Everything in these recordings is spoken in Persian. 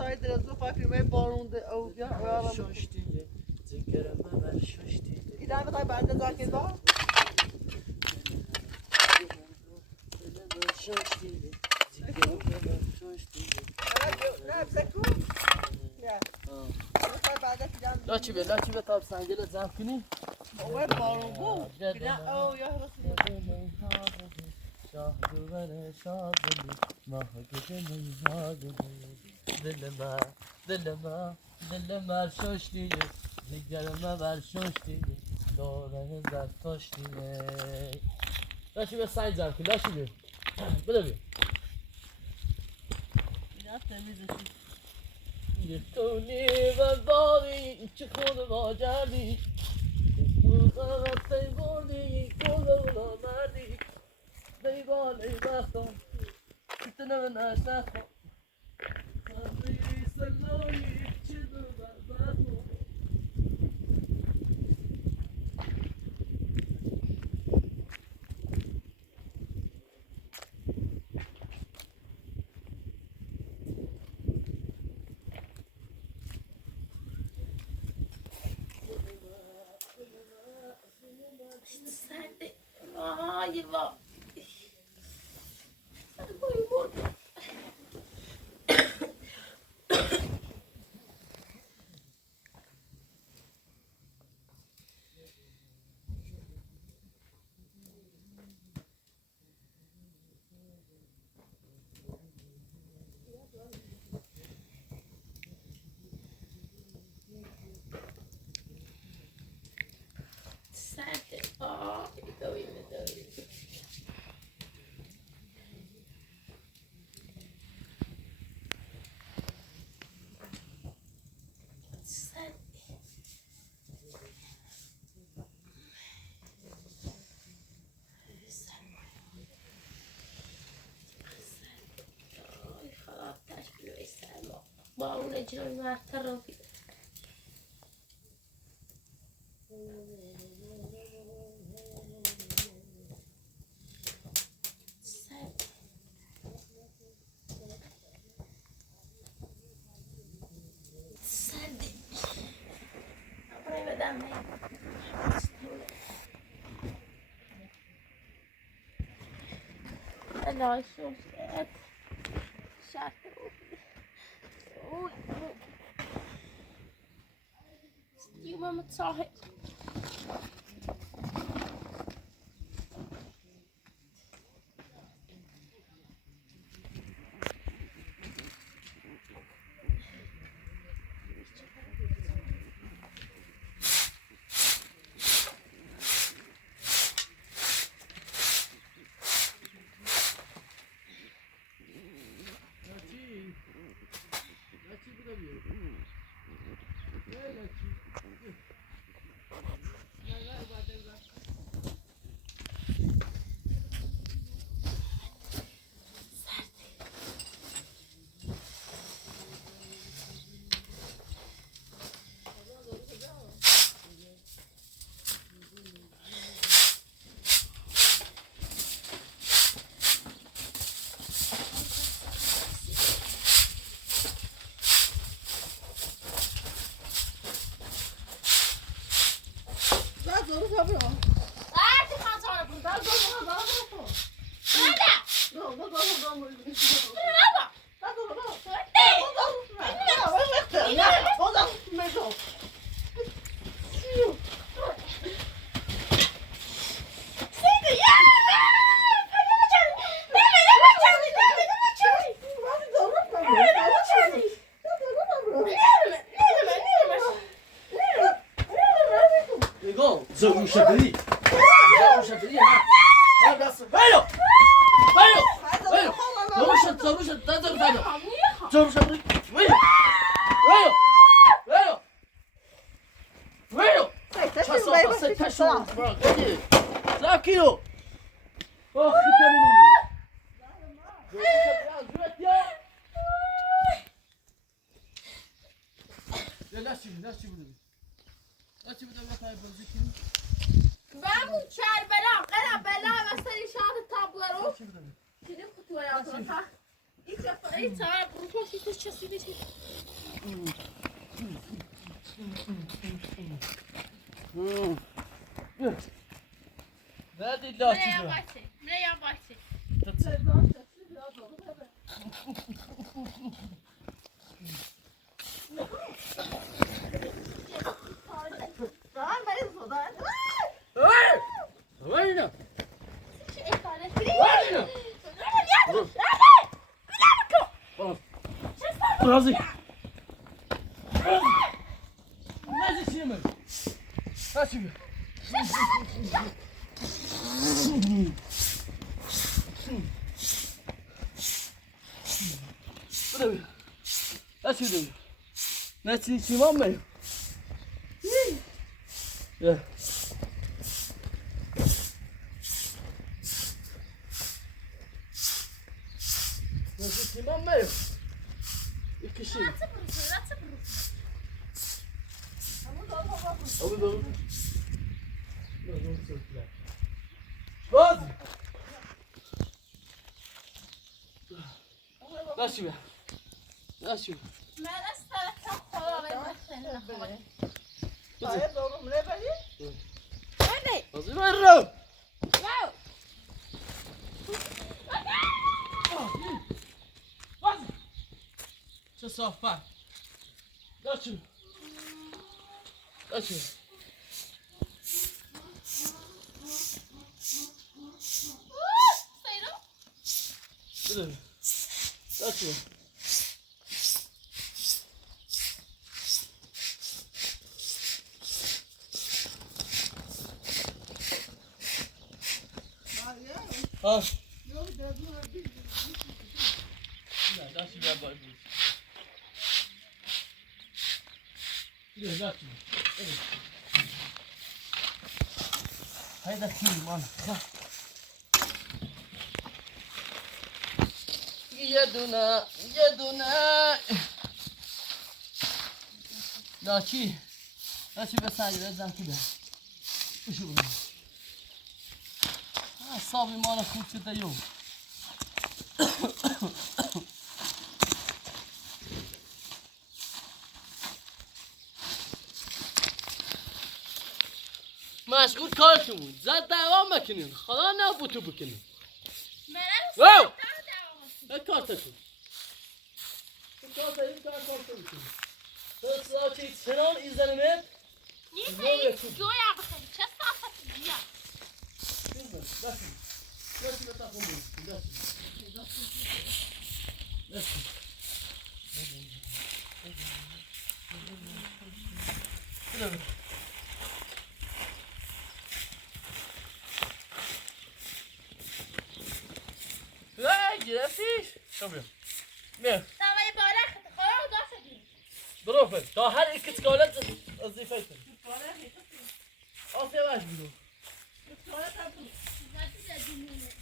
تای درزو فکر می بارونده او یا آرام شوشتی زگرم بر شوشتی اینا بخوای بعد زاکر با شوشتی زگرم بر شوشتی نه بسکو یا بخوای بعد دیدم لا چی به تاب سنگل زم کنی او بارون بو نه او یا رسول شاه دوباره شاه دلی ماه گده نیها دل من شوشتی زگرم بر شوشتی دوره زرتشتی داشتی به سنگ زم کنی داشتی بده بیا اینا تمیزشی یکتونی و داری چه خود با جردی روزا تی بردی گل مردی دیوان ای بختم کتنه من نشنخم خواهی سلایی چه دو بربختم سرده وای وای وای مرد سرده وای دوی خلاص تشکیل بستر با اون اجرای مرتر رو بید سردی برای بدم نیم الهی شوشت شرط اوی ستیوم متصاحب لاچی بده بیا لاچی نه بعد زورو صبر آتی خانسانه بود دار زورو دار نده دار دار دار نده نگاه زمین شبری ها دست بایو زمین شد زمین شبری بایو تشو زاکیو آخ کنی لاچی بوده بخوای بازی کنی بمون کربلا قرا بلا و سری شاد تابلو لاچی بوده دیدی خطوه یا تو ها این Ej, co? Brucho się też czasy wiecie. Nerede illa Mle açılıyor? yabarsın. Mle yabarsın. Vayna! Şey tane. Vayna! Razı. Razı şimdi. Kaç şimdi. Buraya. Kaç şimdi. Ne çiğ var mı? Ya. Nasıl timam mı? İki şey. Racy brucho, racy brucho. Abi doğru. Baz. Nasıl ya? Nasıl? Mle stara çok kolay başlayın. Hayır oğlum ne böyle? Hadi. Nasıl veririm? Wow. Baz. Şu sohbet. Nasıl? Nasıl? Sayın o. Buraya. Nasıl? Ha. Ya nasıl ya bak. Buraya nasıl? Evet. Haydi kim man? Yeduna, yeduna. Daki. Daki be sayıda zanki be. Şu bu. Ha, sabi mana kurtu da yok. مشغول کارتون بود زد دوام بکنین خدا نبود تو بکنین Mle واو stara devam etsin. ne kartası bu kartayı kartası bکنین Hırsızlar çek Sinan izlenimi Niye Ne oluyor kız? Joya bakın. Çes afası ya. Kızım nasıl nasıl bir takım bu nasıl nasıl لا گرفتیش خب بیا Tavayı böyle kıtı. Kola o da sedin. برافو تا هر iki سکالت وظیفه کنی آف یواش برو Zaten de dinleyin.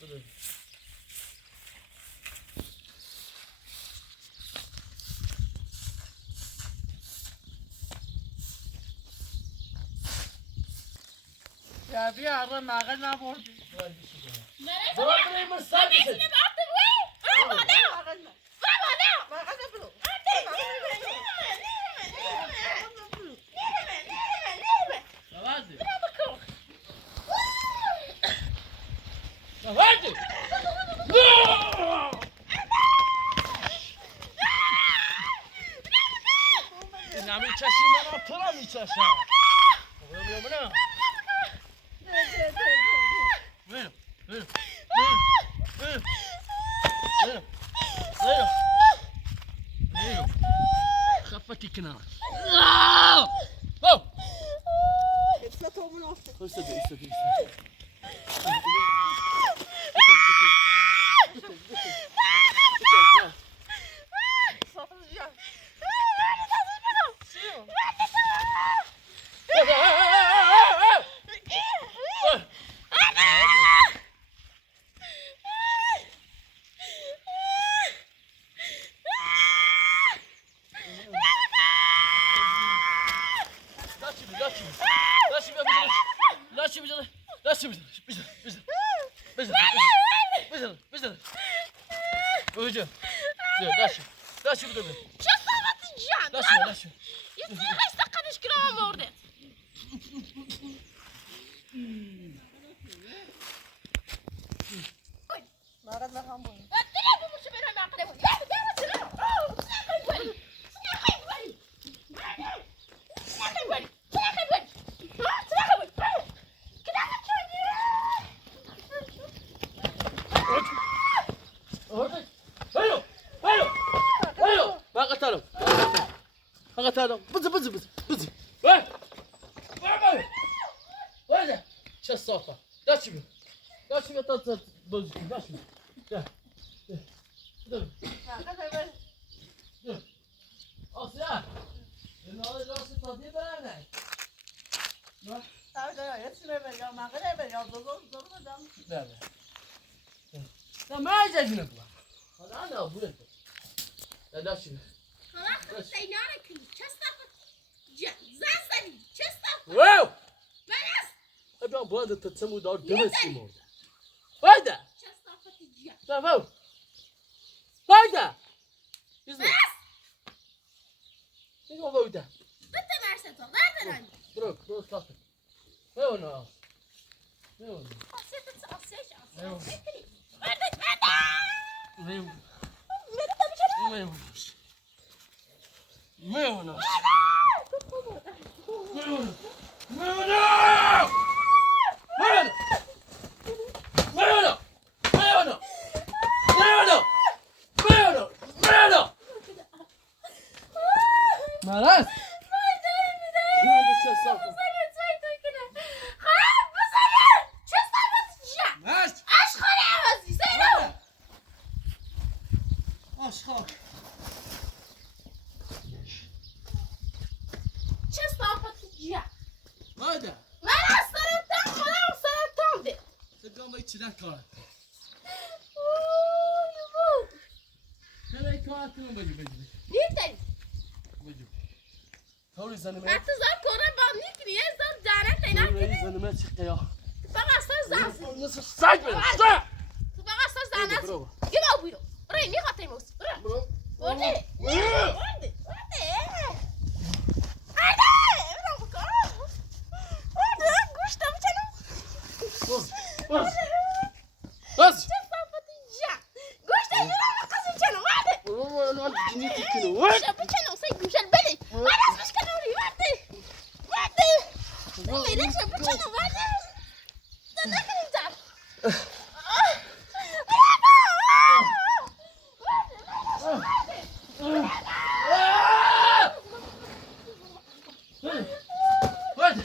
برو Ya bir ara naga ne bordu? Mle برو بریم من سر Annesine بزن baktı bu. Bravo ne? Naga ne? Bravo ne? Naga ne bu? Hadi. Hadi. İnanın çeşin bana tıra mı çeşin? Oluyor mu ne? Buyurun. Buyurun. Buyurun. Buyurun. Buyurun. Buyurun. Kapatı kenara. Oh! Hepsi tohumun olsun. İstedi, istedi. Satılacak. Lasci, lasci, lasci, Öyle. Daşı. Daşı burada. Çesafeti can. Daşı. Yetsin kaç dakika düşkünüm orada. Nara da ham bu. Öttüre bu muşu ben hemen kare bu. Ya sıra. Sıra koy. Sıra koy. Sıra koy. Sıra koy. Sıra koy. Orada. Hayır. Bak atalım. Bak atalım. Bızı. Ver. Öyle. Çes sofa. Daşı bir. Daşı bir tat bozuk. Daşı bir. Gel. Dur. Dur. Asya. Ne olacaksa tadı ben ne? Bak. Nerede? Ya merce günü bu. Hadi anne bu ne? Ya daşı bir. Kalak zeynara kız. Çesafeti can. Zansani. Çesafeti. Wow! Beres. Hep ben bu arada tatsam o da demesin orada. Hayda! Çesafeti can. Tamam. Hayda! Biz Beres. ne oldu orada? Bitti verset o. Nereden anne? Bırak kalk. Ne onu? Ne onu? Asya. Ne onu? Verdik. Ne onu? Beni tabii canım. Ne onu? Ne onu? Ne onu? Ne onu? Maras! Şu anda ses salkın. Maras! Aşkım. Hayda. Sakın bak içinden kal. Nereye kağıtını bacı. Bacı. Doğru zanıma. Doğru zanıma çıktı ya. Nasıl say beni? Say! Bravo. Bravo. Bas. Bas. Ulan cini tikini. What? Hadi.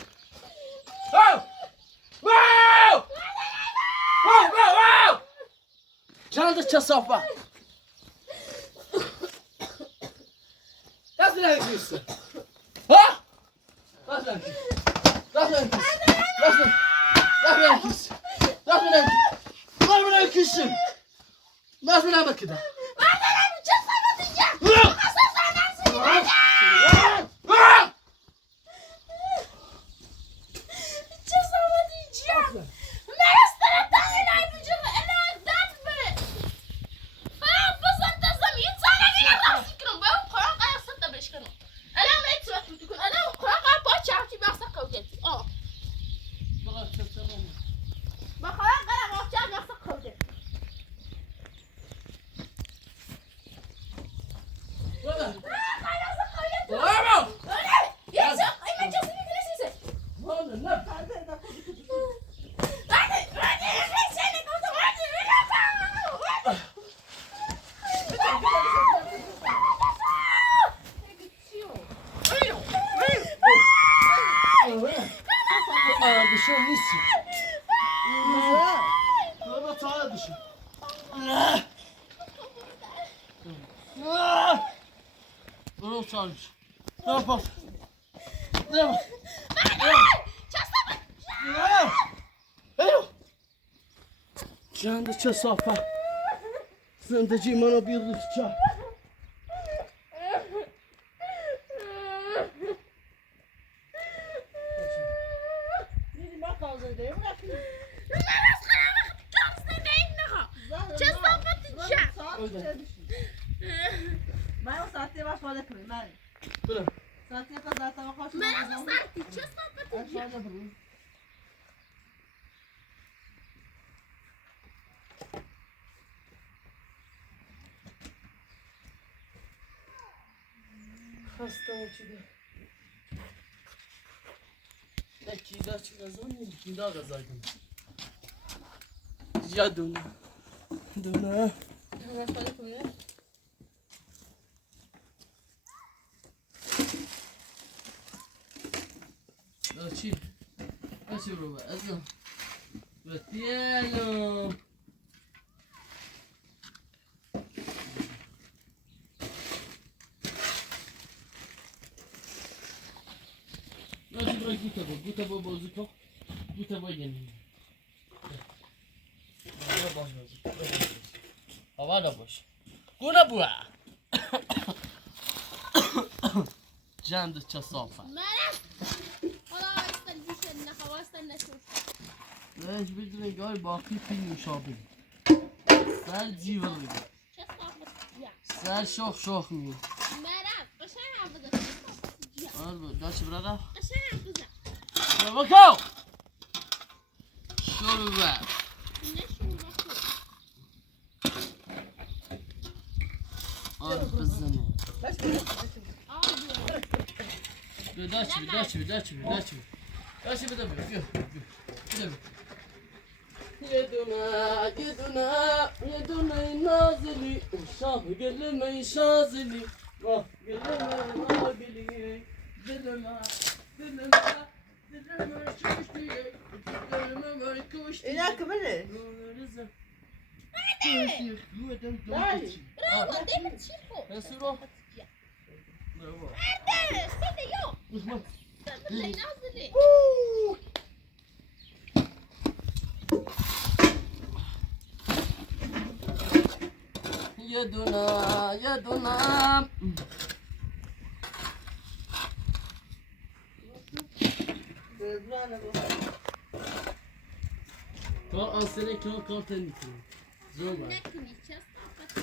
Wow! Canlı çasafa. Nasıl yapıyorsun? Ha? Nasıl yapıyorsun? Nasıl yapıyorsun? Nasıl yapıyorsun? Dışarı nesin? Baba sağa dışarı. Baba sağa dışarı. Ne yapalım? Ne yapalım? Hello. Canlı çasafa. Sındacı bana bir lütfen. من اون ساعتی باش ماده کنی من برو ساعتی قضا تا خوش من اصلا ساعتی چه صحبتی خسته شده نه چیزا چی غذایی چیزا غذایی یا دونه باش ماده کنی لا چی رو ازم بتیانو لازم برای گوته با بازی کن گوته با یعنی هوا باش گونه بوا جند چه صافه مرم حالا استنجیش نخوا استنجیش ليش بدنا نقول باقي في مشابه سر جيبه بده چه صحبتی سر شوخ مي مرم قشنگ هم بزن چه صحبتی آره داش برادا قشنگ هم بزن بابا شو بقى نشون بخور آره بزنه باش داش بده بيو يدنا نازلي وشاه قل ما يشازلي قل ما ناقلي دلما شوشتي دلما ما يكوشتي اینا کمله برافو دايما تشيخو برافو عدل استنى يو اللي نازلي يدنا کار آسانه کار تنیکنی زوبا نکنی چه صحبتی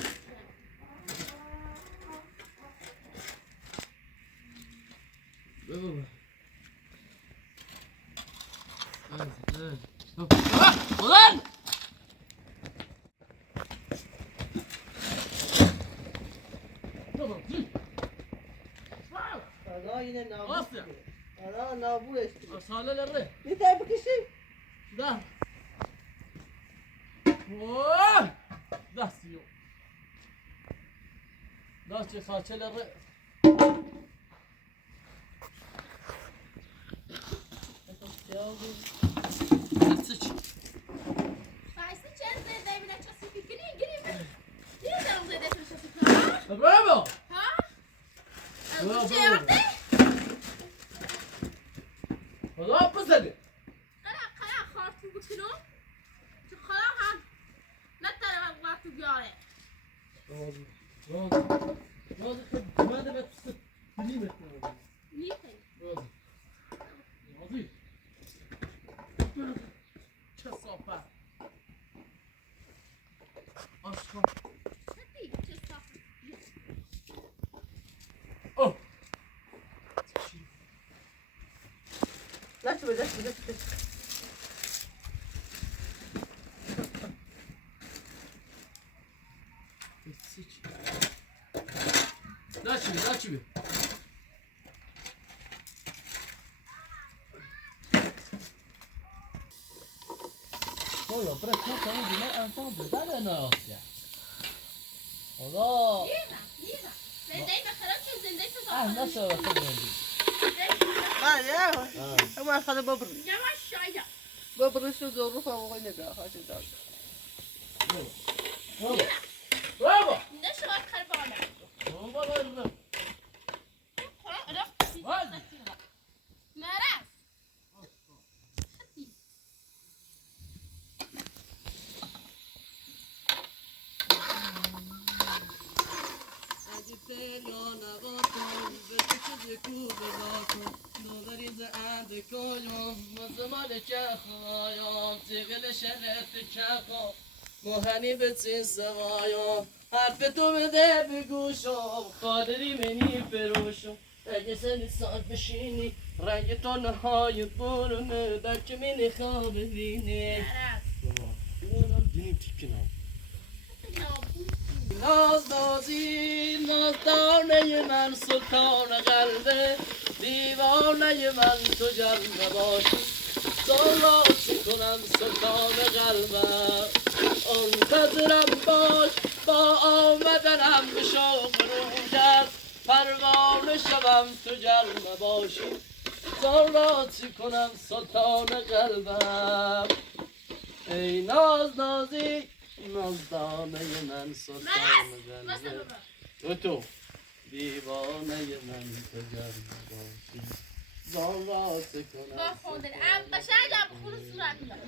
بابا ulan! Allah yine nabur. Asya. Allah nabur etti. Asaleleri. Bir tane bu kişi. Da. Oh! Da siyo. Da saçeleri. Sıç. Faizi çerez de evine çası fikrini gireyim. Niye de onu edersin çası? Bravo! Ha? Bravo, Bu şey bravo. yaptı. Ne yapmışsın? Kara kartı bu kilo. Şu kara han. Ne tarafa vakti göre. Ne oldu? Ben de ben bileyim ettim. Niye? Ne oldu? Çe sopa. Aşkım. Hadi çe sopa. Oh. Nasıl böyle? Sıç. Dá çivi. Olha, para cá tá indo lá, então dá na Ásia. Olha. Yema. Zendey bakarım zendey Ah, nasıl yapıyorsun? Ha ya. Ama sana babur. Yavaş şaya. Babur şu doğru falan oyna be. Hadi da. Bravo. Bravo. Ne şu an karbana. Bravo. Kara raf. Hadi. Meras. مهنی به چین سوایم حرف تو بده بگوشم قادری منی فروشم اگه سنی ساعت بشینی رنگ تو نهای برونه در که منی خواب ببینی دینیم تیکنم ناز نازی نازدانه من سلطان قلبه دیوانه من تو جلوه باشی زارا چی کنم سلطان قلبم منتظرم باش با آمدنم به شوق رویت پروانه شوم تو جلوه باشی زارا چی کنم سلطان قلبم ای ناز نازی نازدانه من سلطان قلبم و تو دیوانه من تو جلوه باشی زارا چی کنم قشنگم خون صورت میدم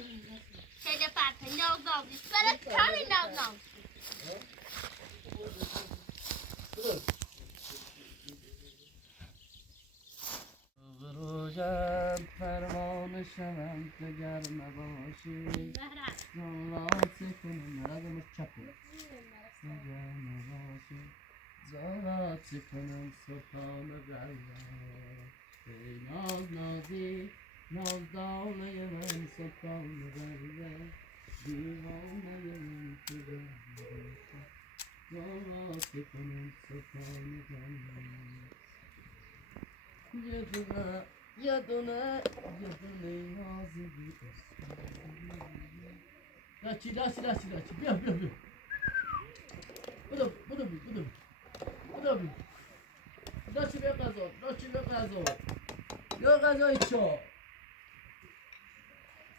خیلی فرقی نازنازی سرت کاری نازناز روژم پروانه شوم تو گرمه باشی زارات کنم مرادم چپه تو گرمه باشی زارات کنم سلطان قلبم ای ناز نازی نازدانه من سلطان قلبم دیوانه من تو گرمه باشی زارات کنم سلطان قلبم یه دونه نازی لاچی بیا بودو بی لاچی به غذا یا غذای چا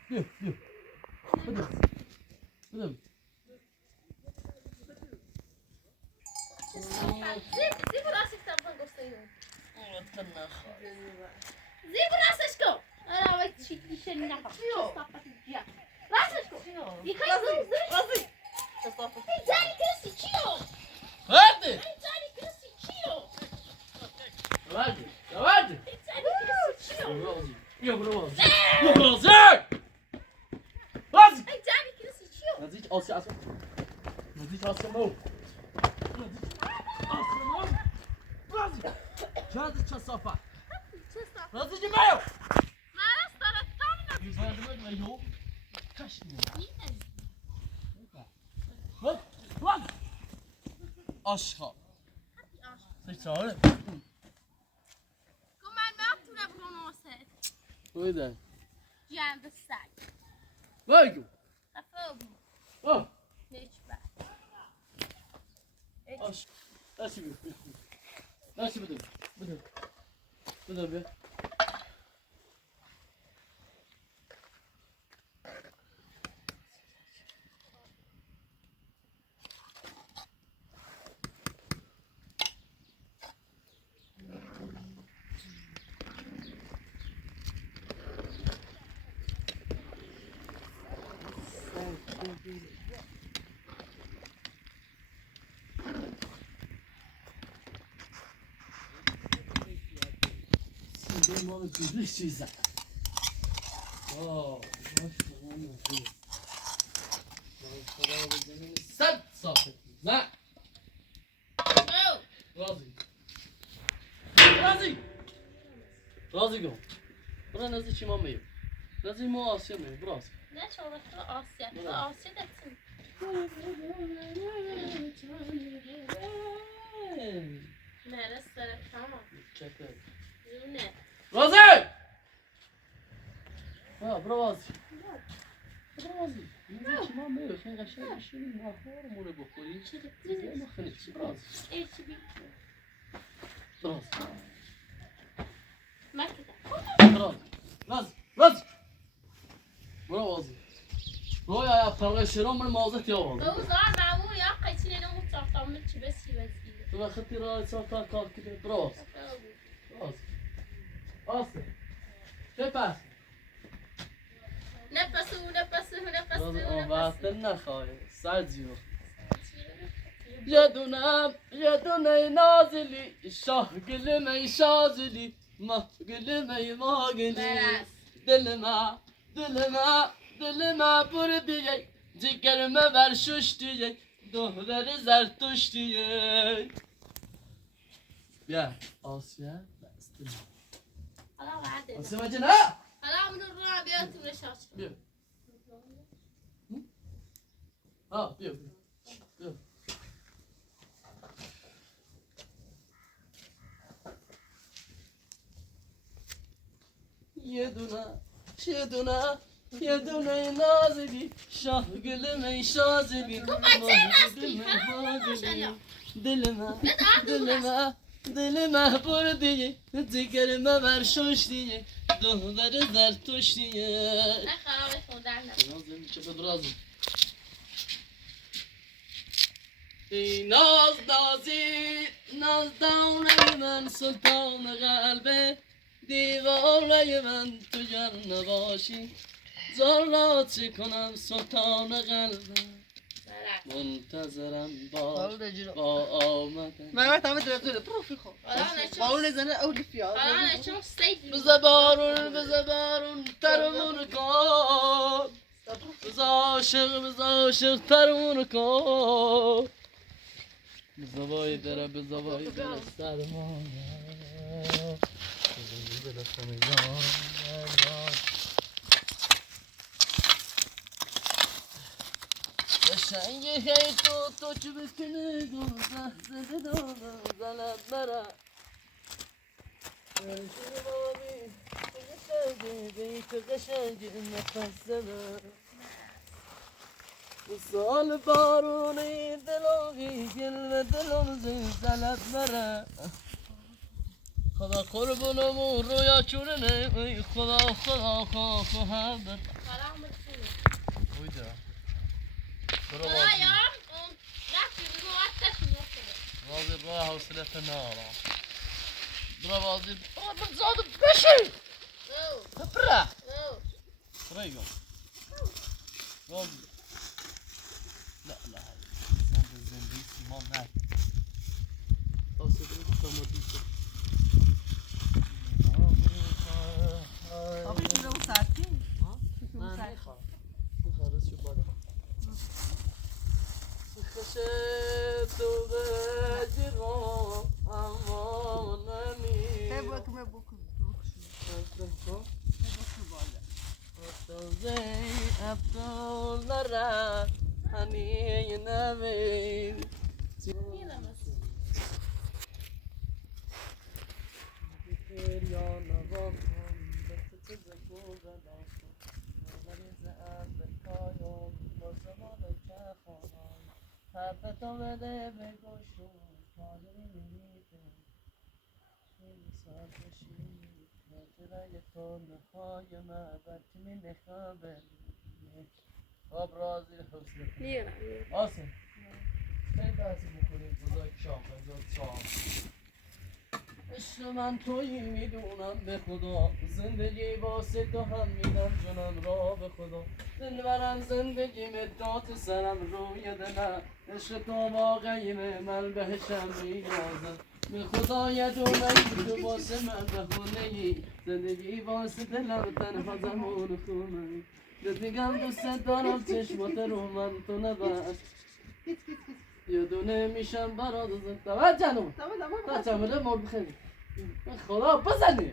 بیا بودو بی زیب راسش تبقى قصير تنخ زيب راسش كو انا وقت شكلي شنقه راسش كو يخيزو راسي انتاني كرسي تشيو هادي انتاني كرسي تشيو راجل انتاني كرسي تشيو يا برازي انتاني كرسي تشيو نزيج آسیا مو چند کثافت راضی چی میو من استراتام یوزاردم میو کشمی وات آشخا سیچاره گو من نمیتونم برونوسه ویده جان بسگ ویگو افهم هیچ بد آش داشتی بیو داشتی بده بیا مال جوری چیزه صد صافت نه راضی گم برای نزدی چی ما میگم نزدی ما آسیا میگم براز نه چون تو آسیا دستیم نه استراتام چکر نه راضی براز برازی نزدی چی ما میگم خیلی قشنگ بشینیم نهارمونه بخوریم دیگه ما خیلی چی براز ایچی بی براز مکده راضی برازی رویا یا فرق شرام من مازت یا واضح او زار معمول یا قیچینه نمو تاختام من چی بسی وزیده تو خطی رای ساکار کار کده براز آسه چه پس نپسو وقت نخواهی سرزیو یه دونه نازلی شاه گلم ای شازلی ما گلم ای ما گلی دل ما بر بیای جگرمه بر ششتیه دختر زرتشتیه بیا آسیا بسته حالا بعد آسیا مجه نه حالا منو رو هم بیارتیم نشاش بیا ها بیا بیا یه دونه نازبی شاه گلم ای شازبی دلمه بردیه دیگرمه برششتیه دختر زرتشتیه نه خرابش خوندن نازمی چه بدرازم ای ناز دانه من سلطان قلبه دیوانه من تو گر نباشی زارا چه کنم سلطان قلبم منتظرم با آمدن ما تعمل دلتونه بروفي خو حالا نشاش قاول زنه اول فيها حالا نشاش سیف بزا بارون ترمون کن بزا عاشق ترمون کن بزا وای در سرمان قشنگی هی تو چه بکنه گم زده دارم زلب برا قشنگی نفس زدم سال بارونی دلاغی گل دلم زلب برا خدا قربونم و رویا چورنه ای خدا خواهم بر حالا هم بکنیم اویده برو حالا بازی یا رفتی بگو وقتش میفته بازی راه حوصلت نارا برو بازی زاد بشی نو برا نو ريو بازی لا زندگی ما نه آسیبی کامودیشه ابي كده ساعتين من میخوام خلاص شو بالا خشه تو بجرا اماننی هيبقى ما بوكو Abdullah hani nabi ابرازی حسن میرم آسم خیلی بحثی میکنیم بزرگ شام عشق من تویی میدونم به خدا زندگی واسه تو هم میدم جنم را به خدا دل برم زندگی مدات سرم روی دلم عشق تو واقعیمه من بهشم میگازم به خدا یه دونه تو واسه من بهونه ای زندگی واسه دلم تنها زمان خونه میگم دوست دارم چشمات رو من تو نبست یه دونه میشم برات زنده جانم تمام تعمله مرد خیلی خدا بزنی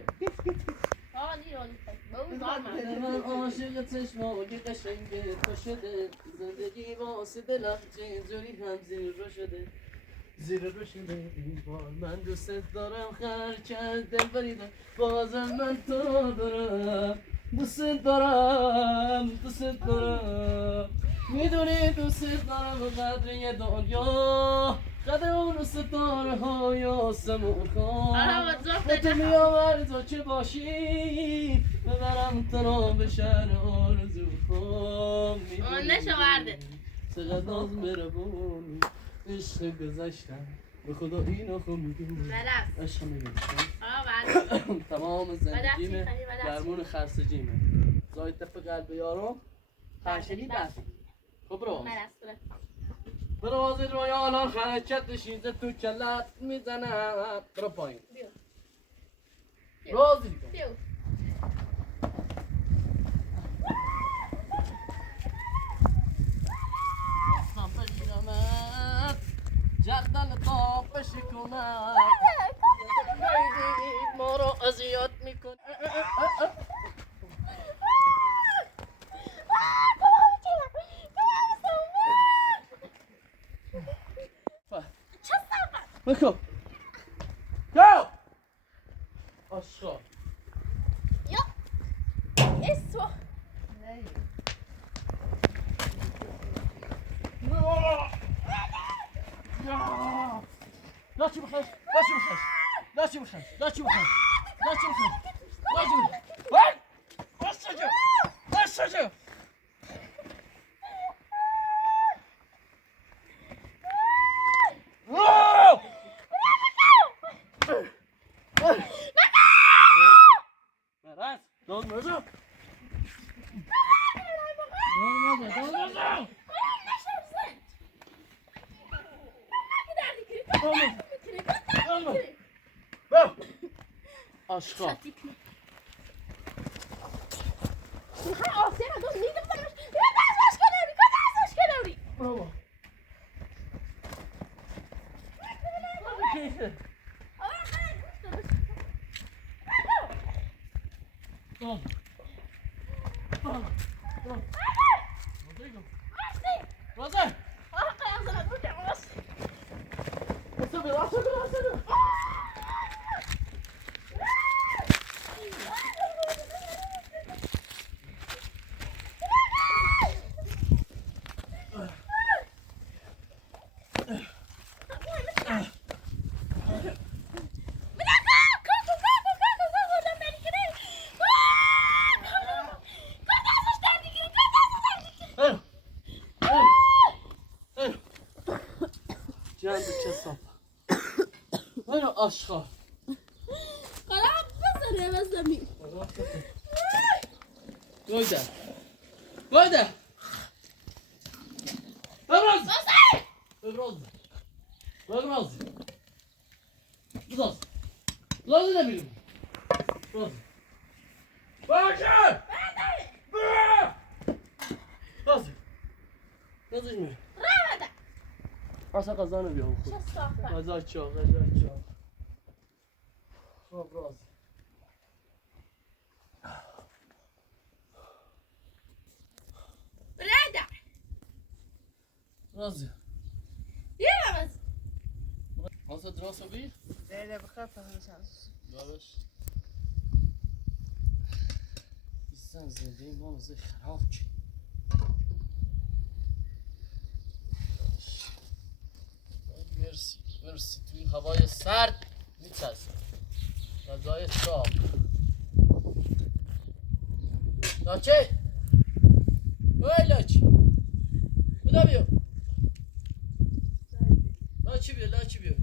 آه نیرانی بابا من عاشق چشما که قشنگه تو شده زندگی واسه دلم جوری هم زیر رو شده این بار من دوست دارم خر کرد دل بریدم بازم من تو دارم دوست دارم میدونی دوست دارم قدر دنیا قدر اون ستاره های آسمون آره، با تو میآور تو چه باشی ببرم تو را به شهر آرزو نشو ورده چقدر از مهربونی عشق گذشتم به خدا اینو خود میدونی مرس عشق میگشتم آه بعد تمام زندگیمه درمون خرسجیمه زای تپ قلب یارم خرشگی بسید خب برو مرس برو رویانان حرکت شیزه تو کلت میزنه برو پایین رازی کن بیو جردن تاپش کنم خیلی ما رو اذیت میکن بکن go aşağı Ja. Det är så. Nej. Laat je me gaan. Laat je me gaan. Laat je me gaan. Laat je me gaan. Laat je me gaan. Laat je me gaan. Hoi! Wat zit je? Wat zit je? Wow! Meraz, dolma zo. Dolma zo. Dolma. Wow! Aşka. Bravo. Keyifli. Tamam. Tamam. Tamam. Rodrigo. Rosa. Asıl. Cihan bir çesap. Böyle aşka. Koy da. Koy da. Öbraz. Öbraz. Öbraz. Öbraz. Öbraz ne bileyim. Öbraz. Bakın. Öbraz. Öbraz mı? Asa kazanı bir okul. Kaza çok. Öbraz. Razı. Nasıl drasa bir? Nej, det bخاف من شانس. Babaş. Sen zendeyim ama zey خراب چی؟ مرسی توی هوای سرد میچسبم غذای چاق لاچه اوی لاچه بودا بیو لاچه بیو